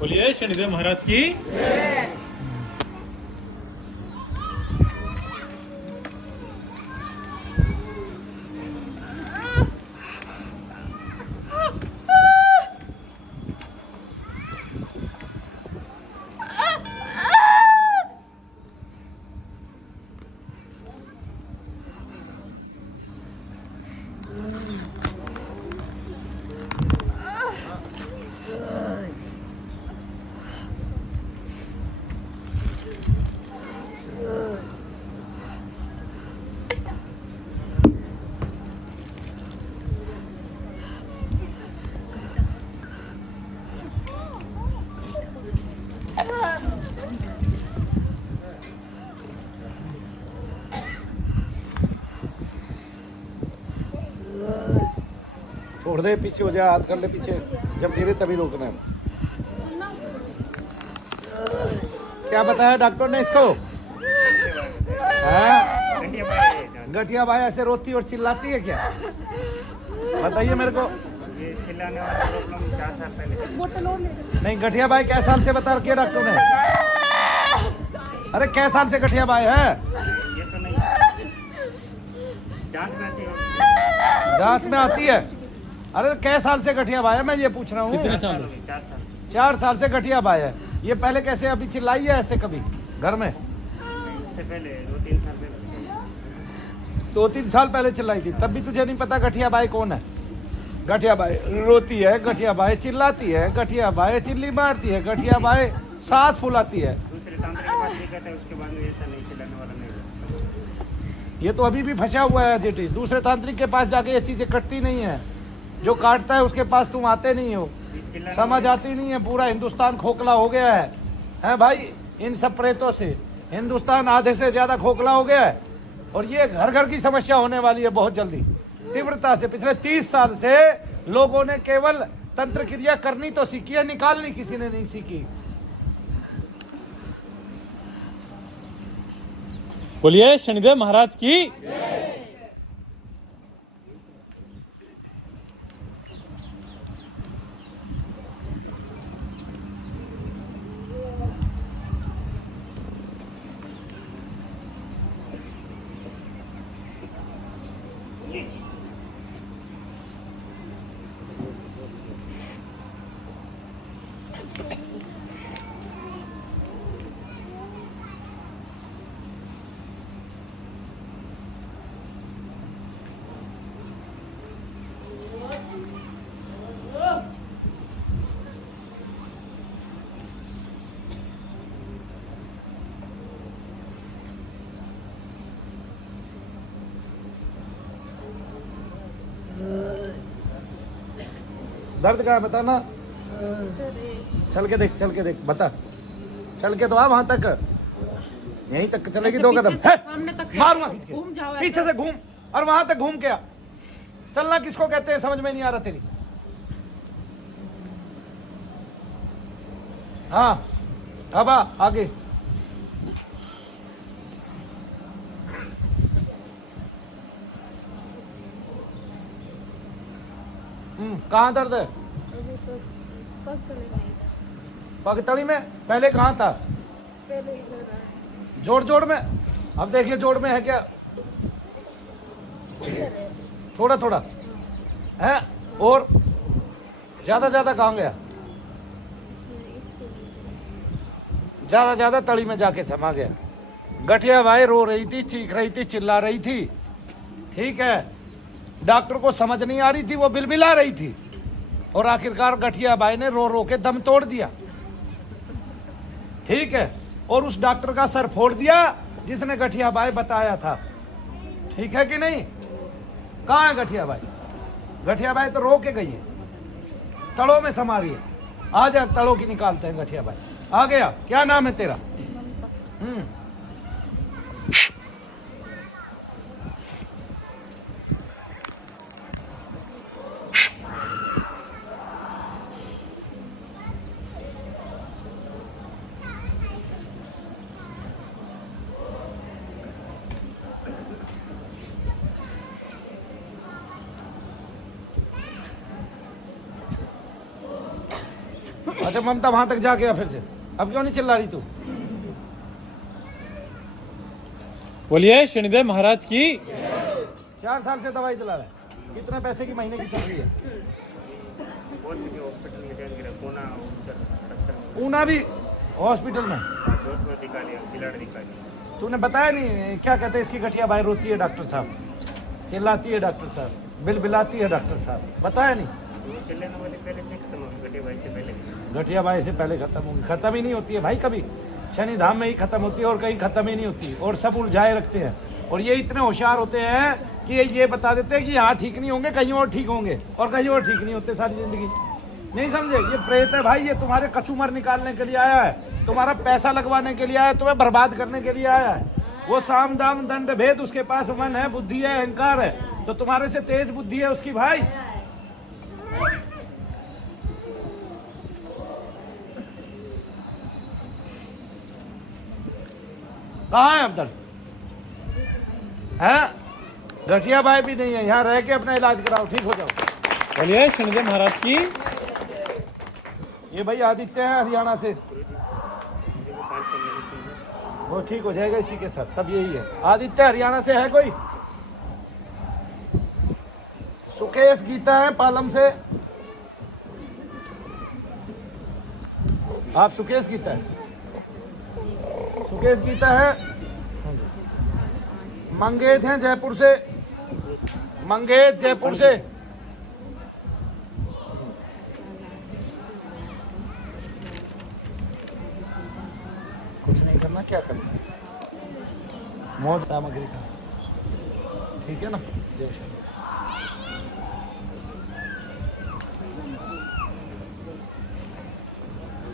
बोलिए शनिदेव महाराज की। छोड़ दे, पीछे हो जा, हाथ कर ले पीछे, जब गिरे तभी रोकना है। क्या बताया डॉक्टर ने इसको? गठिया भाई ऐसे रोती और चिल्लाती है क्या? बताइए मेरे को। ये चिल्लाने वाला प्रॉब्लम 4 साल पहले। नहीं, गठिया भाई कै साल से बता रखी है डॉक्टर ने? अरे कै साल से गठिया भाई है? ये तो नहीं, जांच में आती है। जांच में आती है? अरे कै साल से गठिया भाई है, मैं ये पूछ रहा हूँ। 4 साल। 4 साल से गठिया भाई है। ये पहले कैसे अभी चिल्लाई है ऐसे कभी घर में? उससे पहले 2-3 साल पहले। 2-3 साल पहले चिल्लाई थी, तब भी तुझे नहीं पता गठिया बाई कौन है? गठिया बाई रोती है, गठिया बाई चिल्लाती है, गठिया बाई चिल्ली मारती है, गठिया बाई सांस फुलाती है। दूसरे तांत्रिक के पास देखा था, उसके बाद में ऐसा नहीं चिल्लाने वाला नहीं हुआ। ये तो अभी भी फंसा हुआ है जेठी। दूसरे तांत्रिक के पास जाके ये चीजें कटती नहीं है। जो काटता है उसके पास तुम आते नहीं हो, समझ आती नहीं है। पूरा हिंदुस्तान खोखला हो गया है, हैं भाई? इन सब प्रेतों से हिंदुस्तान आधे से ज्यादा खोखला हो गया है। और ये घर घर की समस्या होने वाली है बहुत जल्दी, तीव्रता से। पिछले 30 साल से लोगों ने केवल तंत्र क्रिया करनी तो सीखी है, निकालनी किसी ने नहीं सीखी। बोलिए शनिदेव महाराज की। दर्द का है बताना। चल के देख, चल के देख, बता। चल के तो आ वहां तक, यहीं तक चलेगी 2 कदम है। मारूंगा खींच के, पीछे से घूम और वहां तक घूम के आ। चलना किसको कहते हैं समझ में नहीं आ रहा तेरी। हाँ अब आ आगे। कहाँ दर्द है? पगतड़ी में। पहले कहाँ था? जोड़ जोड़ में। अब देखिए जोड़ में है क्या? थोड़ा थोड़ा है। और ज्यादा ज्यादा कहाँ गया? ज्यादा ज्यादा तड़ी में जाके समा गया। गठिया भाई रो रही थी, चीख रही थी, चिल्ला रही थी, ठीक है। डॉक्टर को समझ नहीं आ रही थी, वो बिलबिला रही थी। और आखिरकार गठिया भाई ने रो रो के दम तोड़ दिया, ठीक है। और उस डॉक्टर का सर फोड़ दिया जिसने गठिया भाई बताया था, ठीक है कि नहीं? कहाँ है गठिया भाई? गठिया भाई तो रो के गई है, तड़ों में समा रही है। आ जा, तड़ों की निकालते हैं गठिया भाई। आ गया। क्या नाम है तेरा? अच्छा ममता वहां तक जा गया फिर से, अब क्यों नहीं चिल्ला रही तू? बोलिए शनिदेव महाराज की। 4 साल से दवाई दिला रहा है, कितने पैसे की महीने की चल रही है? बहुत जगह हॉस्पिटल में जान गिरा, पूना उधर ऊना भी हॉस्पिटल में जोधपुर दिखा लिया, खिलाड़ दिखा लिया। तूने बताया नहीं क्या कहते हैं इसकी गठिया बाहर रोती है डॉक्टर साहब, चिल्लाती है डॉक्टर साहब, बिल बिलाती है डॉक्टर साहब, बताया नहीं? वो चलने वाले पहले से खत्म हो गए, गड्ढे भाई से पहले। गठिया बाई से पहले खत्म होगी, खत्म ही नहीं होती है भाई कभी, शनि धाम में ही खत्म होती है और कहीं खत्म ही नहीं होती, और सब उलझाए रखते हैं। और ये इतने होशियार होते हैं कि ये बता देते हैं कि यहाँ ठीक नहीं होंगे, कहीं और ठीक होंगे, और कहीं और ठीक नहीं होते सारी जिंदगी। नहीं समझे? ये प्रेत है भाई, ये तुम्हारे कचूमर निकालने के लिए आया है, तुम्हारा पैसा लगवाने के लिए आया है, तुम्हें बर्बाद करने के लिए आया है। वो साम दाम दंड भेद, उसके पास मन है, बुद्धि है, अहंकार है, तो तुम्हारे से तेज बुद्धि है उसकी भाई। कहाँ है अब्दुल? है गठिया बाई भी नहीं है, यहाँ रह के अपना इलाज कराओ, ठीक हो जाओ। बोलिए शनिदेव महाराज की। ये भाई आदित्य है हरियाणा से, देखो 5 महीने से वो ठीक हो जाएगा इसी के साथ, सब यही है। आदित्य हरियाणा से है कोई? सुकेश गीता है पालम से, आप सुकेश गीता है? सुकेश गीता है। मंगेज हैं जयपुर से, मंगेज जयपुर से। कुछ नहीं करना, क्या करना, मोड सामग्री का, ठीक है ना? जय श्री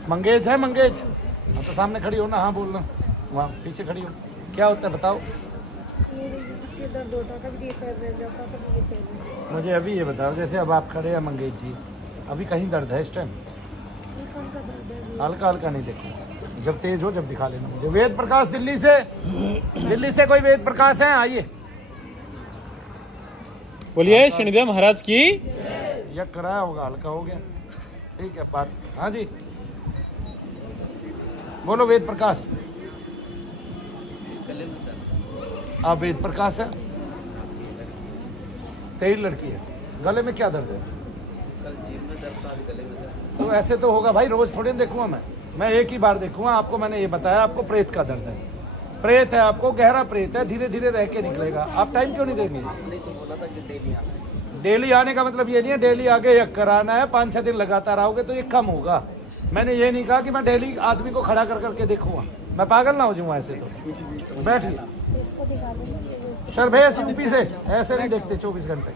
मंगेज है, मंगेज। हाँ तो सामने खड़ी हो ना, हाँ बोलना, वहाँ पीछे खड़ी हो। क्या होता है बताओ? मेरे पीछे दर्द होता था, कभी ये पैर रह जाता, कभी ये पैर रह जाता। मुझे अभी ये बताओ, जैसे अब आप खड़े हैं मंगेश जी, अभी कहीं दर्द है इस टाइम? हल्का हल्का दर्द है। हल्का हल्का नहीं देखो, जब तेज हो जब दिखा लेना मुझे। वेद प्रकाश दिल्ली से, दिल्ली से कोई वेद प्रकाश है? आइए। बोलिए शनिदेव महाराज की। यह कराया होगा, हल्का हो गया, ठीक है बात। हाँ जी बोलो वेद प्रकाश। आप वेद प्रकाश है? तेरी लड़की है, गले में क्या दर्द है? तो ऐसे तो होगा भाई, रोज थोड़ी ना देखूंगा मैं एक ही बार देखूंगा आपको। मैंने ये बताया आपको प्रेत का दर्द है, प्रेत है आपको, गहरा प्रेत है, धीरे धीरे रह के निकलेगा। आप टाइम क्यों नहीं देंगे? डेली आने का मतलब ये नहीं है डेली आगे यक कराना है, 5-6 दिन लगातार आओगे तो ये कम होगा। मैंने ये नहीं कहा कि मैं डेली आदमी को खड़ा कर करके देखूंगा, मैं पागल ना हो जाऊंगा ऐसे। तो बैठिए। इसको दिखा देंगे। सर्वेश यूपी से, ऐसे नहीं देखते 24 घंटे।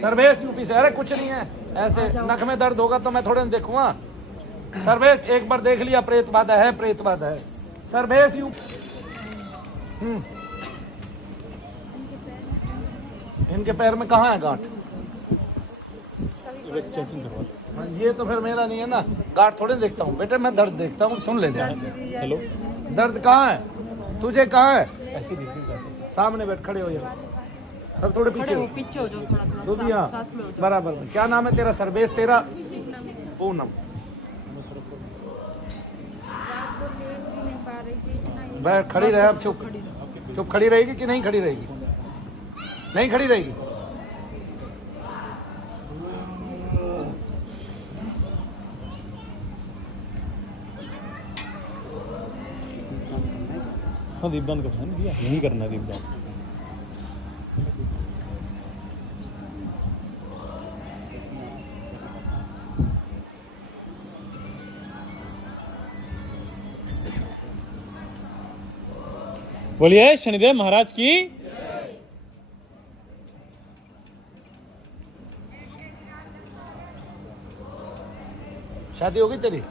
सर्वेश यूपी से, अरे कुछ नहीं है, ऐसे नख में दर्द होगा तो मैं थोड़े ना देखूंगा। सर्वेश एक बार देख लिया, प्रेत बाधा है, प्रेत बाधा है। सर्वेश इनके पैर में कहाँ है गांठ? ये तो फिर मेरा नहीं है ना, गांठ थोड़े देखता हूँ बेटे, मैं दर्द देखता हूँ। सुन ले ध्यान से, हेलो, दर्द कहाँ है तुझे? कहाँ है? ऐसे सामने बैठ, खड़े हो यार, अब थोड़े पीछे हो, पीछे हो जाओ थोड़ा थोड़ा। तू भी यहाँ साथ में हो जाओ। बराबर में। क्या नाम है तेरा? सर्वेश। तेरा? पूनम। रात को लेट भी नहीं पा रही थी इतना ही। बैठ, खड़ी रहे अब। चुप चुप खड़ी रहेगी कि नहीं खड़ी रहेगी? नहीं खड़ी रहेगी। हाँ दीपदान का ध्यान दिया, यही करना है दीपदान। बोलिए शनिदेव महाराज की। शादी होगी तेरी?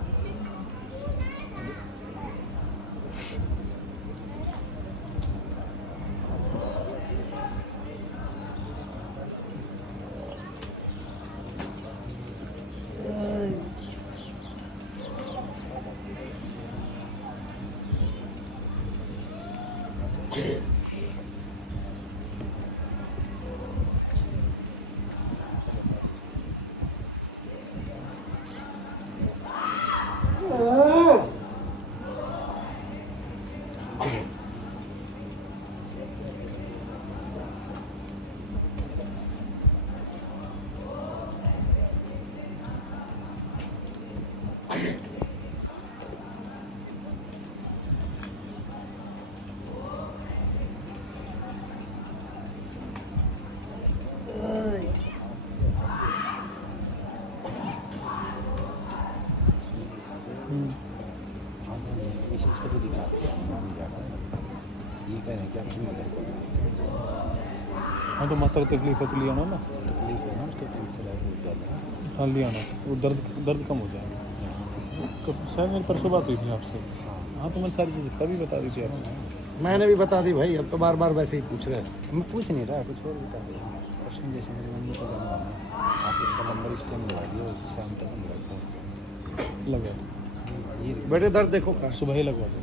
उसको तो दिखाते हैं नहीं जाना ये कह रहे हैं कि आप शुरू कर हाँ तो माता को तकलीफ है तो ले आना ना, तकलीफ है ना उसके कैंसर है बहुत ज़्यादा हाँ ले आना, वो दर्द कम हो जाएगा। कब शायद मेरी परसों बात हुई थी आपसे, हाँ तो मैंने सारी चीज़ें तभी बता दी थी आपने। मैंने भी बता दी भाई, अब तो बार बार वैसे ही पूछ रहे हैं। मैं पूछ नहीं रहा कुछ और बता रहा हूँ। परसों जैसे मेरी मम्मी को करना है आप उसका नंबर इस टाइम लगा दिया और शाम तक हम रखा लगा ये बेटे दर्द देखो कहाँ, सुबह ही लगवा दो,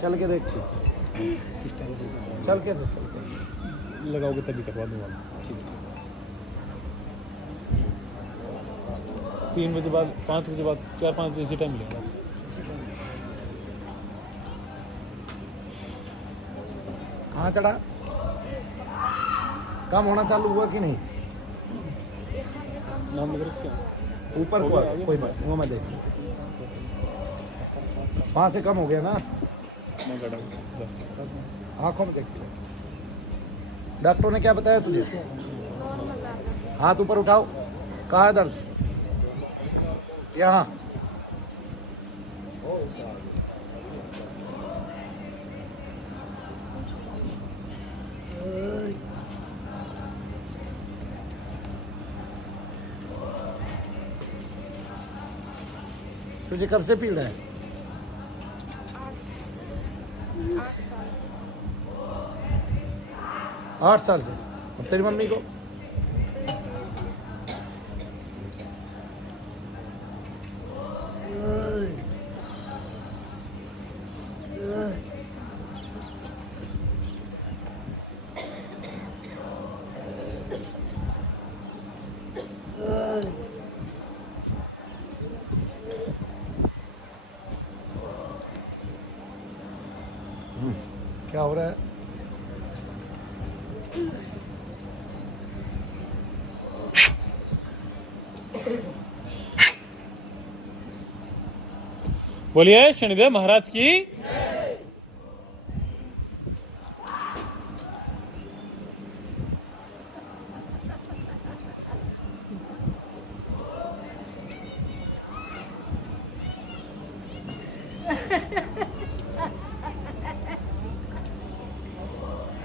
चल के देख ठीक, किस टाइम चल के देख, चल के। लगाओगे तभी करवा दूँगा। ठीक है 3 बजे बाद 5 बजे बाद 4-5 बजे इसी टाइम मिलेगा। कहाँ चढ़ा, कम होना चालू हुआ कि नहीं? नाम लिख रखे हैं ऊपर को आ गया, कोई बात नहीं, वो मैं देख लूँ। वहाँ से कम हो गया ना, मैं गड़ा आँखों में देख। डॉक्टर ने क्या बताया तुझे? हाथ ऊपर उठाओ, कहाँ है दर्द? यहाँ। तुझे कब से पीड़ा है? 8 साल से। अब तेरी मम्मी को? क्या हो रहा है? बोलिए शनिदेव महाराज की।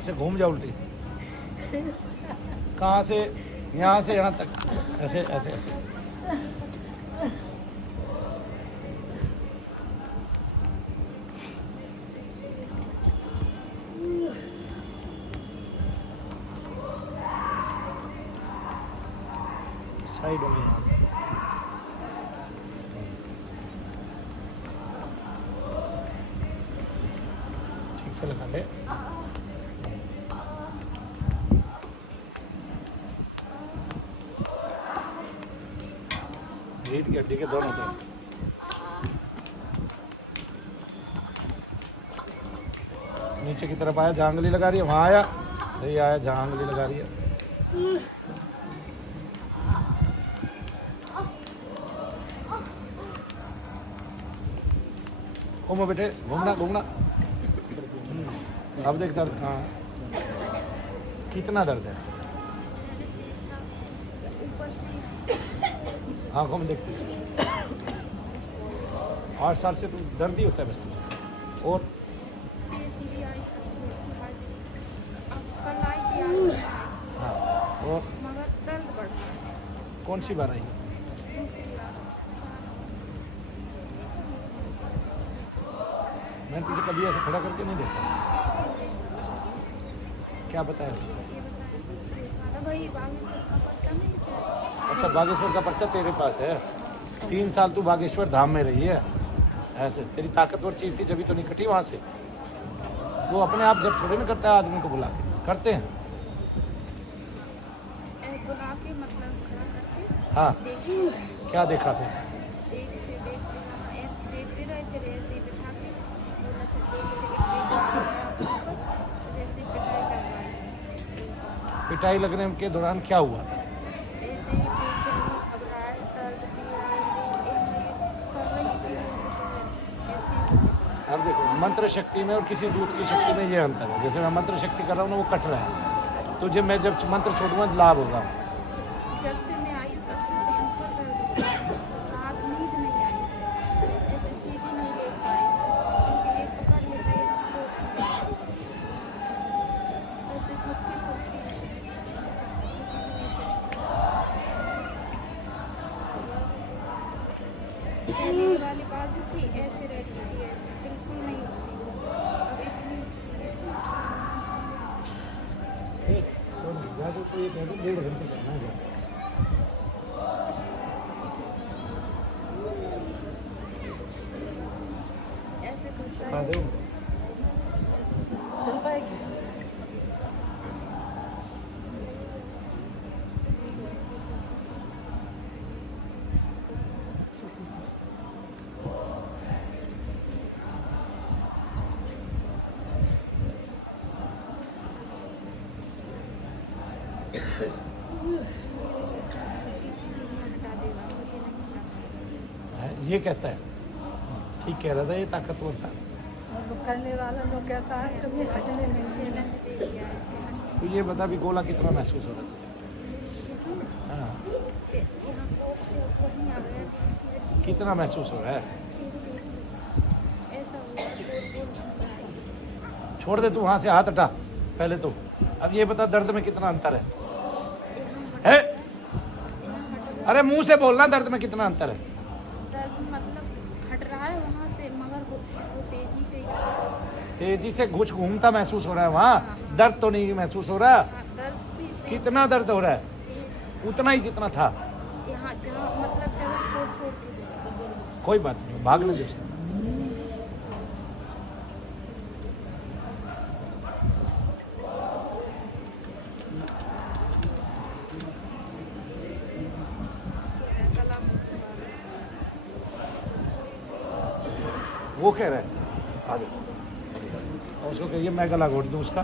ऐसे घूम जा उल्टी, कहाँ से? यहाँ से यहाँ तक, ऐसे ऐसे ऐसे। साइड हो गया, ठीक से लगा ले। रीढ़ की हड्डी के दोनों तरफ। नीचे की तरफ आया, जहाँ उंगली लगा रही है वहाँ आया, यही आया जहाँ उंगली लगा रही है। घूमो बेटे, घूमना घूमना। अब देख दर्द कहाँ है, कितना दर्द है? आँखों में देखती है। 8 साल से तो दर्द ही होता है बस। और हाँ, और मगर दर्द बढ़ रहा है। कौन सी बार आई? दूसरी बार मैंने तुझे कभी ऐसे खड़ा करके नहीं देखा। क्या बताया? ये बताया भाई बागेश्वर का पर्चा नहीं था। अच्छा, बागेश्वर का पर्चा तेरे पास है। 3 साल तू बागेश्वर धाम में रही है। ऐसे तेरी ताकतवर चीज़ थी, जभी तो नहीं कटी वहाँ से। वो अपने आप जब थोड़े ना करता है आदमी को बुला के, करते हैं। बुला के मतलब खड़ा करके हाँ, देखिए, क्या देखा फिर? देखते देखते हम ऐसे देखते रहे, फिर ऐसे ही बिठा के बोला था जैसे पिटाई करवाई। पिटाई लगने के दौरान क्या हुआ था? ऐसे ही बेचैनी, घबराहट, दर्द, पीड़ा ऐसे एक मैं कर रही थी ऐसे ही। अब देखो, मंत्र शक्ति में और किसी दूत की शक्ति में ये अंतर है। जैसे मैं मंत्र शक्ति कर रहा हूँ ना, वो कट रहा है। तुझे मैं जब मंत्र छोड़ूंगा लाभ होगा। जब से मैं आई तब से भयंकर दर्द हो रहा है। रात नींद नहीं आई, ऐसे सीधी नहीं लेट पाई क्योंकि पहले ये वाली बाजू थी ऐसे रहती थी, ऐसे बिल्कुल नहीं होती, अब इतनी उठती है। 1.5 घंटे करना है। ऐसे करता हाँ, है। देखो। चल पाएगी। हटा देगा, मुझे नहीं हटाता। ये कहता है ठीक कह रहा था, ये ताकतवर था। और वो करने वाला लोग कहता है तुम्हें हटने नहीं चाहिए। चैलेंज दे दिया है कि तो ये बता भी गोला कितना महसूस हो रहा था? हाँ, यहाँ कोप से वहीं आ गया, दिल कितना महसूस हो रहा है? की ऐसा हुआ, गोल गोल घूम रहा है। छोड़ दे तू, वहाँ से हाथ हटा पहले तो। अब ये बता दर्द में कितना अंतर है? है? अरे मुंह से बोलना, दर्द में कितना अंतर है? दर्द मतलब हट रहा है वहाँ से, मगर वो तेजी से तेजी से घुच घूमता महसूस हो रहा है वहाँ, दर्द तो नहीं महसूस हो रहा। दर्द थी तेज, कितना दर्द हो रहा है? तेज उतना ही जितना था। यहाँ जहाँ मतलब जगह छोड़ छोड़ के। कोई बात नहीं, भाग ले जैसे। गला मुँह वो कह रहा है आगे, और उसको कहिए मैं गला घोट दूँ उसका।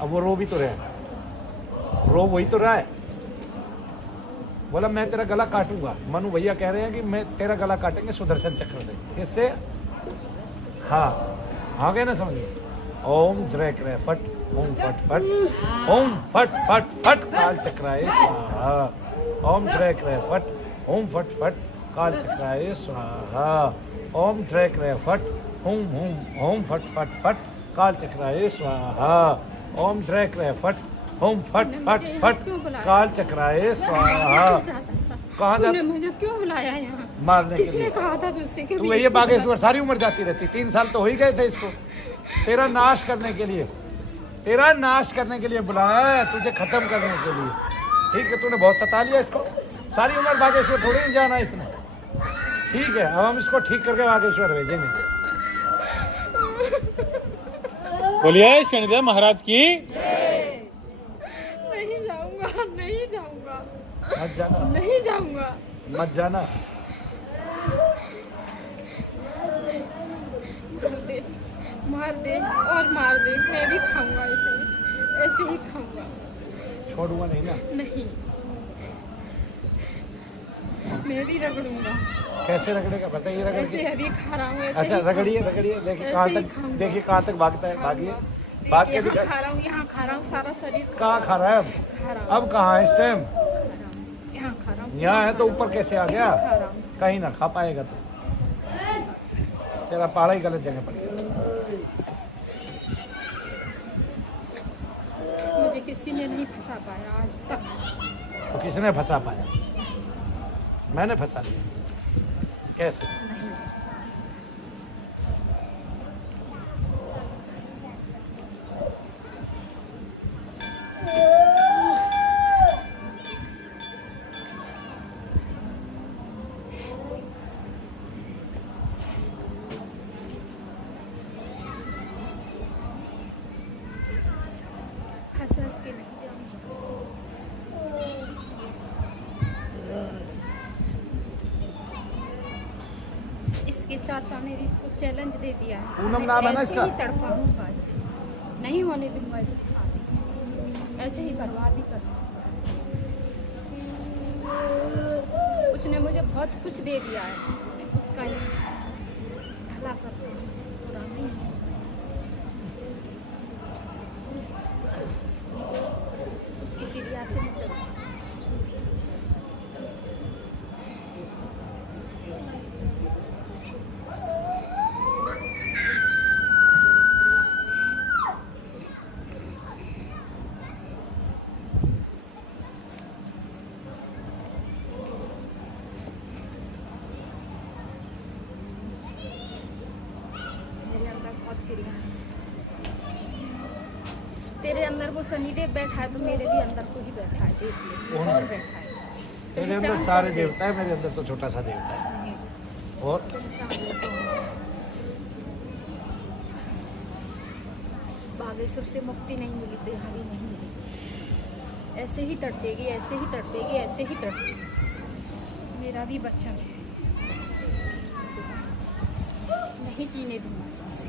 अब वो रो भी तो रहा है, रो वही तो रहा है। बोला मैं तेरा गला काटूंगा। मनु भैया कह रहे हैं कि मैं तेरा गला काटेंगे सुदर्शन चक्र से। इससे हाँ, आ गए ना समझ में? ओम जय करे फट, ओम फट फट, ओम फट फट फट काल चक्राय स्वाहा। ओम जय करे फट, ओम फट फट काल चक्राय स्वाहा। ओम जय करे फट, ओम ओम ओम फट फट फट काल चक्राय स्वाहा। ओम जय करे फट, ओम फट फट फट काल चक्राय स्वाहा। कहाँ तूने जा मुझे क्यों बुलाया यहाँ? मारने के किसने लिए? कहा था तुझसे कि तू ये बागेश्वर सारी उम्र जाती रहती, 3 साल तो हो ही गए थे इसको। तेरा नाश करने के लिए, तेरा नाश करने के लिए बुलाया है, तुझे खत्म करने के लिए। ठीक है, तूने बहुत सता लिया इसको, सारी उम्र बागेश्वर थोड़ी नहीं जाना इसने। ठीक है, अब हम इसको ठीक करके बागेश्वर भेजेंगे। बोलिए शनिदेव महाराज की। नहीं जाऊंगा, नहीं जाऊंगा, मत जाना, नहीं जाऊंगा। मत जाना। मार दे और मार दे, मैं भी खाऊंगा इसे, ऐसे ही खाऊंगा। छोड़ूंगा नहीं ना। नहीं, मैं भी रगड़ूंगा। कैसे रगड़ेगा बताइए? ऐसे रगड़िए। अभी खा रहा हूँ, ऐसे अच्छा ही रगड़िए रगड़िए, देखिए कहाँ ऐसे ही तक, खाऊंगा। देखिए कहाँ तक भागता है, भागिए। खाऊंगा। भाग के यहाँ दिखा। खा रहा हूँ, यहाँ खा रहा हूँ, सारा शरीर कहाँ खा रहा है अब? खा रहा हूँ, अब कहाँ है इस टाइम? यहाँ खा रहा हूँ, यहाँ है तो ऊपर कैसे आ गया? खा रहा हूँ। कहीं ना खा पाएगा तो तेरा पाड़ा ही गलत जगह पड़ गया। मुझे किसी ने नहीं फंसा पाया आज तक। तो किसने फंसा पाया? मैंने फंसा लिया। कैसे? हंस हंस के नहीं जाऊंगा। इसके चाचा ने भी इसको चैलेंज दे दिया है। पूनम मैं नाम है ना ऐसे इसका? ही तड़पाऊंगा इसे, नहीं होने दूंगा इसकी शादी, ऐसे ही बर्बादी करूंगा। उसने मुझे बहुत कुछ दे दिया है, उसका ही भला कर पूरा नहीं। उसकी क्रिया से मैं चलूँ। अगर वो शनिदेव बैठा है तो मेरे भी अंदर को ही बैठा है, देख लो कौन बैठा है। मेरे अंदर सारे देवता है, मेरे अंदर तो छोटा सा देवता है। नहीं, और पहचान लो कौन। बागेश्वर से मुक्ति नहीं मिली तो यहाँ भी नहीं मिलेगी। ऐसे ही तड़पेगी, ऐसे ही तड़पेगी, ऐसे ही तड़पेगी। मेरा भी बच्चा नहीं जीने दूंगा तुमसे।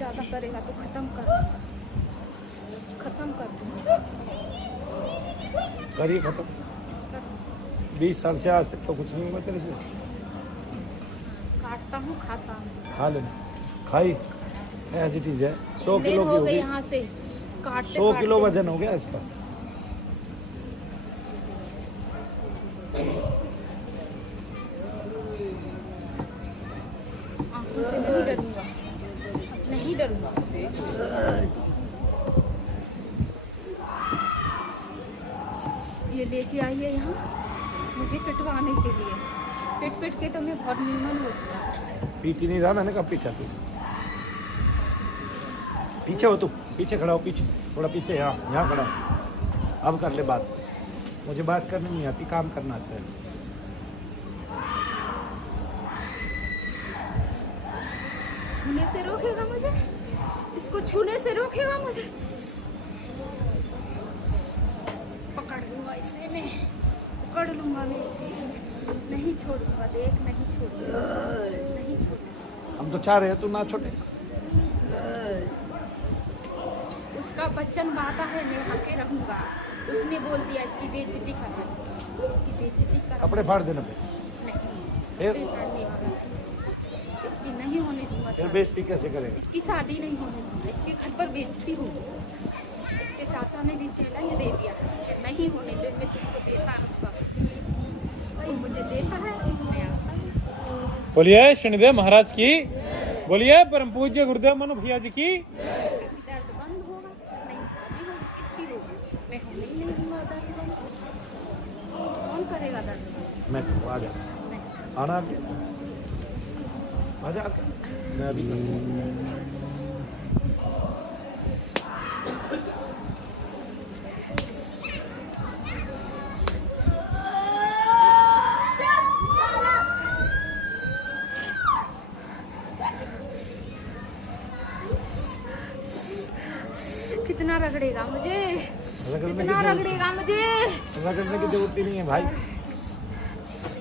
ज़्यादा करेगा तो ख़त्म कर दूंगा, ख़त्म कर दूंगा। करिए खत्म। 20 साल से आज तक तो कुछ नहीं हुआ तेरे से। काटता हूँ, खाता हूँ। खा ले, खाई एज इट इज है। 100 देर किलो की हो होगी, गई यहाँ से काटते 100 किलो काटते। वजन हो गया इसका। आंखों से नहीं डरूंगा, नहीं डरूंगा। ये लेके आई है यहाँ मुझे पिटवाने के लिए। पिट पिट के तो मैं बहुत नीमन हो चुका। पीटी नहीं रहा, मैंने कब पीछा तू? पीछे हो तू, पीछे खड़ा हो, पीछे थोड़ा पीछे, यहाँ खड़ा हो। अब कर ले बात। मुझे बात करनी नहीं आती, काम करना आता है। छूने से रोकेगा मुझे, इसको छूने से रोकेगा मुझे। पकड़ लूंगा इसे मैं, पकड़ लूंगा मैं इसे, नहीं छोड़ूंगा। देख, नहीं छोड़ूंगा, नहीं छोड़ूंगा। हम तो चाह रहे हैं तू ना छोटे। उसका वचन वादा है, निभा के रहूंगा। उसने बोल दिया इसकी बेइज्जती करना, इसकी बेइज्जती कर। कपड़े फाड़ देना पे। नहीं, कपड़े फाड़ने वाला इसकी नहीं होने दूंगा। फिर शादी। बेइज्जती कैसे करेगा? इसकी शादी नहीं होने दूंगा, इसके घर पर बेइज्जती होगी। इसके चाचा ने भी चैलेंज दे दिया कि नहीं होने दे, मैं तुमको देता रहूंगा। वो मुझे देता है, मैं आता हूँ। बोलिए शनिदेव महाराज की, बोलिए परम पूज्य गुरुदेव मनु भैया जी की। दर्द बंद होगा, नहीं शादी होगी, किसकी होगी? मैं होने ही नहीं दूंगा दर्द बंद। कौन करेगा दर्द बंद? मैं आ जा, नहीं। आना आके, आजा आके, मैं अभी करूँगा। कितना रगड़ेगा मुझे, रगड़ने की कितना जरूरत- रगड़ेगा मुझे। रगड़ने की जरूरत ही नहीं है भाई।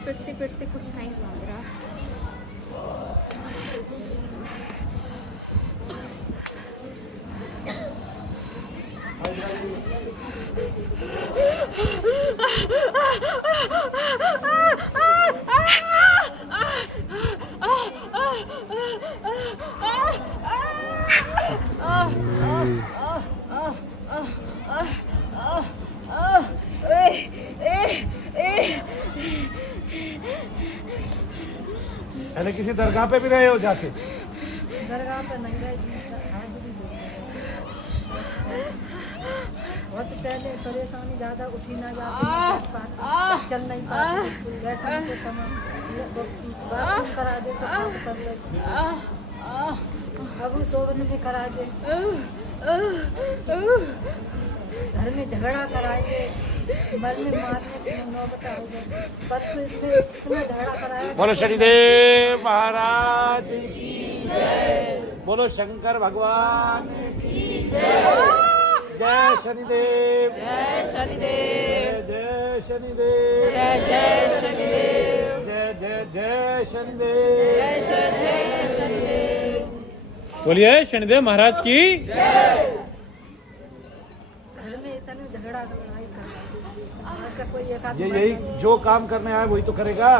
पिटते पिटते कुछ नहीं हुआ मेरा। पहले किसी दरगाह पे भी रहे हो जाके? दरगाह पे नहीं गए जी, हाजिरी दे गए। बहुत पहले परेशानी ज़्यादा उठी ना जाती, ना बैठ पाती, चल नहीं पाती, बैठने के समय बाथरूम करा दे तो काम कर ले, अभी सोने में करा दे, घर में झगड़ा कराए, मरने मारने की नौबत हो गई। परसों इतना झगड़ा कराया। बोलो शनिदेव महाराज की जय, बोलो शंकर भगवान की जय। जय शनिदेव, जय शनिदेव, जय शनिदेव, जय जय शनिदेव, जय जय जय शनिदेव, जय जय जय शनिदेव। बोलिए शनिदेव महाराज की। घर में इतना झगड़ा लड़ाई करता, कोई एक आदमी ये यही जो काम करने आए वही तो करेगा।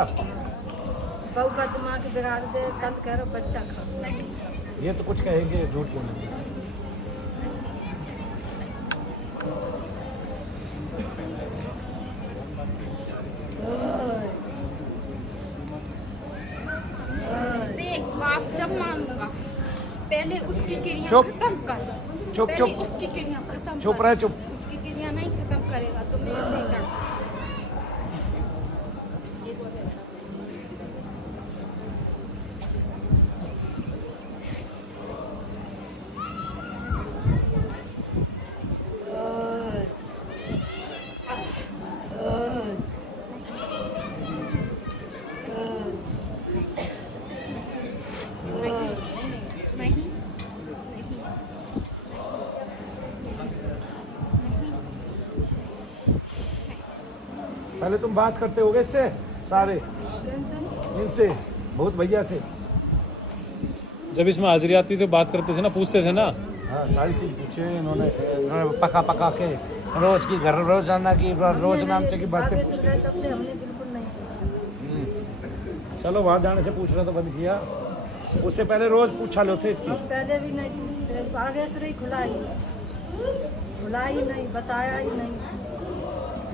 बहू का दिमाग बिगाड़ दे, कल कह रहे बच्चा खा नहीं। ये तो कुछ कहेंगे, झूठ बोलेंगे। देख, बाप जब मानूंगा पहले उसकी क्रिया चुप। खत्म कर। चुप, पहले चुप। उसकी क्रिया खत्म चुप कर। रहे, चुप। उसकी क्रिया नहीं खत्म करेगा तो मैं ऐसे ही तड़पूंगा। पहले तुम बात करते होगे इससे सारे टेंशन इनसे बहुत भैया से। जब इसमें हाजिरी आती तो बात करते थे ना, पूछते थे ना। हाँ सारी चीज़ पूछी इन्होंने पका पका के रोज की घर रोजाना की रोज नामचे की बातें आगे पूछ से के। गए तब से हमने बिल्कुल नहीं पूछा। चलो वहाँ जाने से पूछना तो बंद किया, उससे पहले रोज पूछा लो थे इसकी। हम पहले भी नहीं पूछते, आगे से ही खुला ही नहीं, बताया ही नहीं।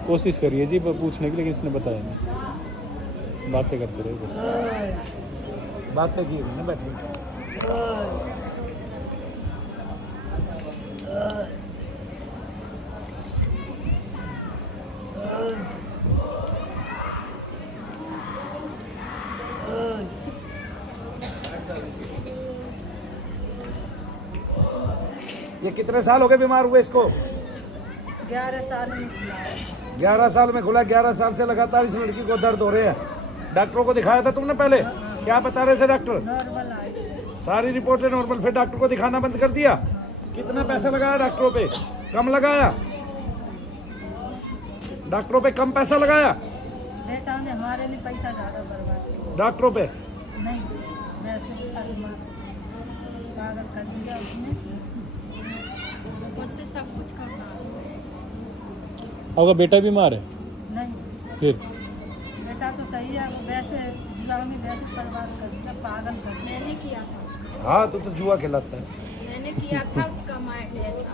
कोशिश करिए जी पूछने की, लेकिन इसने बताया नहीं। बातें करते रहे बस। बातें की ना बैठे। ये कितने साल हो गए बीमार हुए इसको? 11 साल में खुला है। 11 साल में खुला। 11 साल से लगातार इस लड़की को दर्द हो रहे हैं। डॉक्टरों को दिखाया था तुमने पहले? क्या बता रहे थे डॉक्टर? नॉर्मल आई। सारी रिपोर्टें नॉर्मल। फिर डॉक्टर को दिखाना बंद कर दिया? कितना पैसा लगाया डॉक्टरों पे? कम लगाया? डॉक्टरों पे कम पैसा लगाया? बेटा ने हमारे लिए पैसा ज़्यादा बर्बाद किया। डॉक्टरों पे नहीं, वैसे ही खाली मार पागल कर दिया उसने। मुझसे सब कुछ करना है। आपका बेटा बीमार है? नहीं, फिर बेटा तो सही है, वो वैसे जुआ में वैसे बर्बाद कर दिया, पागल कर दिया। मैंने किया था उसका, हाँ तो जुआ कहलाता है। मैंने किया था उसका माइंड ऐसा।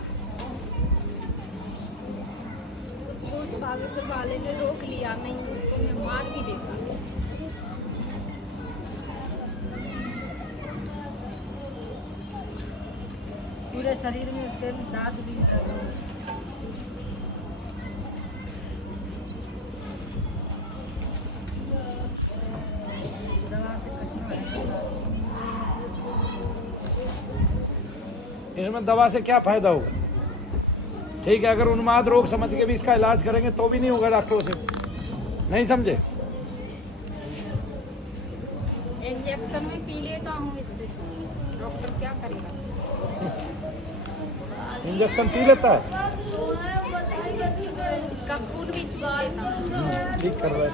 उसको उस बागेश्वर वाले ने रोक लिया, नहीं तो उसको मैं मार भी देता। पूरे शरीर में उसके दांत भी निकल गए। दवा से कटना है। इसमें दवा से क्या फायदा होगा? ठीक है, अगर उन्माद रोग समझ के भी इसका इलाज करेंगे तो भी नहीं होगा डॉक्टरों से। नहीं समझे? इंजेक्शन में पी लेता हूँ इससे, डॉक्टर क्या करेगा। इंजेक्शन पी लेता है? इसका खून भी चूस लेता हूँ। ठीक कर रहा है।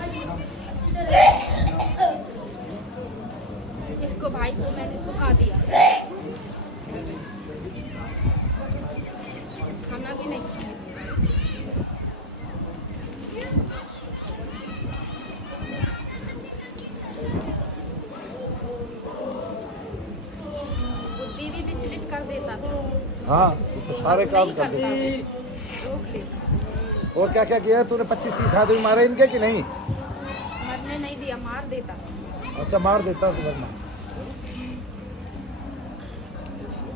इसको भाई को मैंने सुखा दिया, खाना भी नहीं खाने दिया। बुद्धि भी विचलित कर देता था। हाँ तो सारे अब काम नहीं कर दे। करता, रोक लेता। और क्या क्या किया है तूने? 25-30 आदमी मारे इनके कि नहीं? मरने नहीं दिया, मार देता। अच्छा मार देता तो वरना।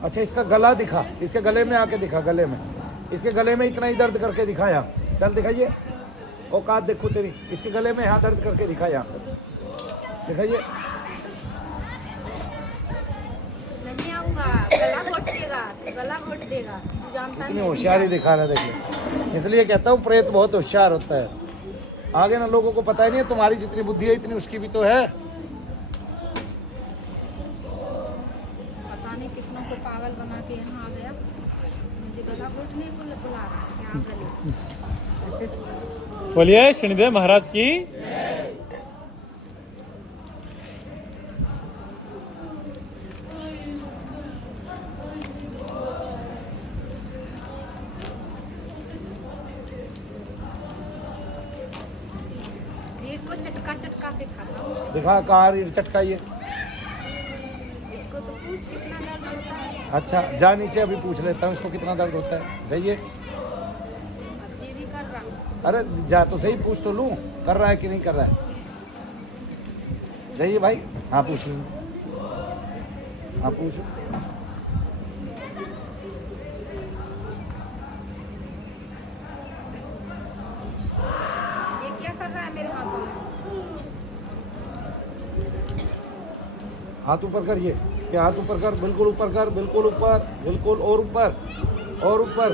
अच्छा इसका गला दिखा, इसके गले में आके दिखा, गले में। इसके गले में इतना ही दर्द करके दिखाया। चल दिखाइए, औकात देखो तेरी। इसके गले में यहाँ दर्द करके दिखाया, दिखाइए। नहीं आऊंगा, गला घोट देगा, गला घोट देगा, तू जानता इतनी नहीं। होशियारी दिखा रहा है, देखिए। इसलिए कहता हूँ प्रेत बहुत होशियार होता है। आगे ना लोगों को पता ही नहीं है, तुम्हारी जितनी बुद्धि है इतनी उसकी भी तो है। पता नहीं कितनों को पागल बना के यहाँ आ गया, मुझे गला घोटने को बुला रहा है। क्या गले बोलिए शनिदेव महाराज की। रीढ़ को चटका चटका के खाता हूँ उसे। दिखा कहाँ रीढ़ चटकाइए। इसको तो पूछ कितना दर्द होता है। अच्छा जा नीचे, अभी पूछ लेता हूँ इसको कितना दर्द होता है। जाइए। अब ये भी कर रहा हूँ। अरे जा तो सही, पूछ तो लूँ कर रहा है कि नहीं कर रहा है। जाइए भाई। हाँ पूछ लूँ। हाँ पूछ। ये क्या कर रहा है मेरे हाथों में? हाथ ऊपर करिए। क्या हाथ ऊपर कर, बिल्कुल ऊपर कर, बिल्कुल ऊपर, बिल्कुल और ऊपर और ऊपर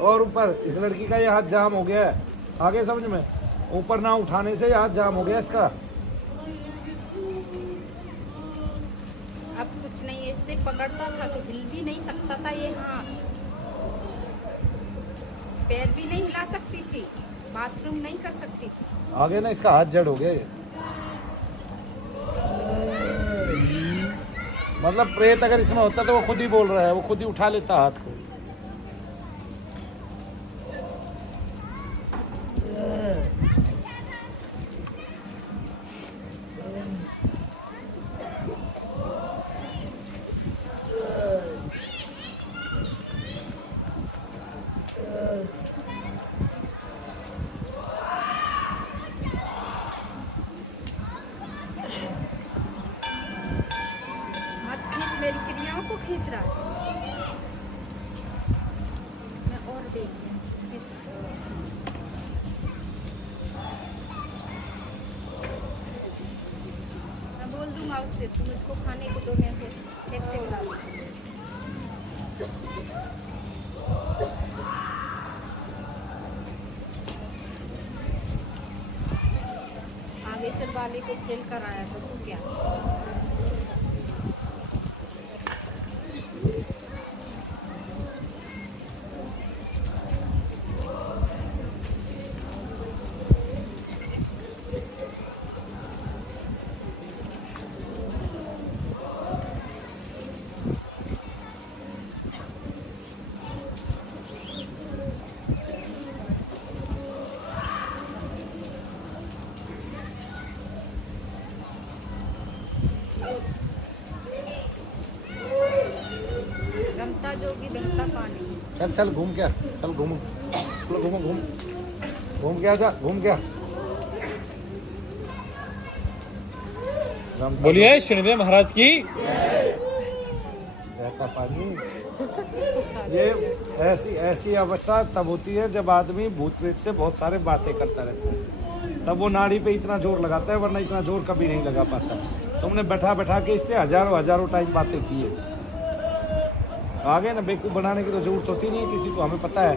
और ऊपर। इस लड़की का ये हाथ जाम हो गया है, आगे समझ में। ऊपर ना उठाने से ये हाथ जाम हो गया इसका। अब कुछ नहीं, इससे पकड़ता था तो हिल भी नहीं सकता था ये हाथ, पैर भी नहीं हिला सकती थी। बाथरूम नहीं कर सकती। आगे ना इसका हाथ जड़ हो गया ये। मतलब प्रेत अगर इसमें होता तो वो खुद ही बोल रहा है, वो खुद ही उठा लेता हाथ को। मत खींच, मेरी क्रियाओं को खींच रहा है। मैं और देख खींच रहा है। मैं बोल दूंगा उससे, तुम इसको खाने को दो, मैं फिर से बुला लूंगा। आगे से वाले को खेल कर आया तो तू क्या? रमता जोगी बहता पानी। चल चल घूम के आ, चल घूमो, चलो घूमो, घूम के आ जा, घूम के आ। बोलिए शनिदेव महाराज की। बहता पानी। ये ऐसी अवस्था तब होती है जब आदमी भूत प्रेत से बहुत सारे बातें करता रहता है, तब वो नाड़ी पे इतना जोर लगाता है, वरना इतना जोर कभी नहीं लगा पाता। तुमने बैठा के इससे हजारों टाइम बातें की है। आगे ना बेवकूफ बनाने की तो जरूरत होती नहीं है किसी को, हमें पता है।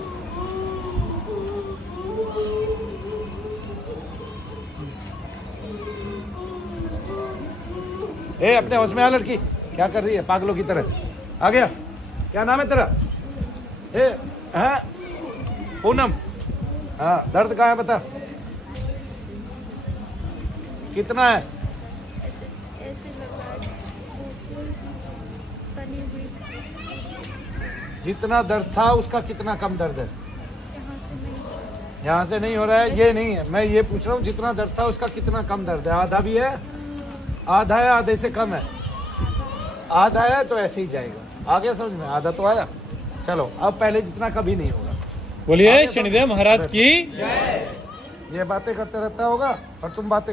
ए अपने होश में आ लड़की, क्या कर रही है पागलों की तरह? आ गया, क्या नाम है तेरा? ए हाँ पूनम, हाँ दर्द कहाँ है बता, कितना है? ऐसे लग रहा है बनी हुई। जितना दर्द था उसका कितना कम दर्द है? यहाँ से नहीं यहाँ से नहीं हो रहा है, ये नहीं है, मैं ये पूछ रहा हूँ जितना दर्द था उसका कितना कम दर्द है? आधा भी है, आधा है, आधे से कम है, आधा है तो ऐसे ही जाएगा। आगे समझ में, आधा तो आया। चलो अब पहले जितना कभी नहीं होगा। बोलिए शनिदेव महाराज की। ये बातें करते रहता होगा और तुम बातें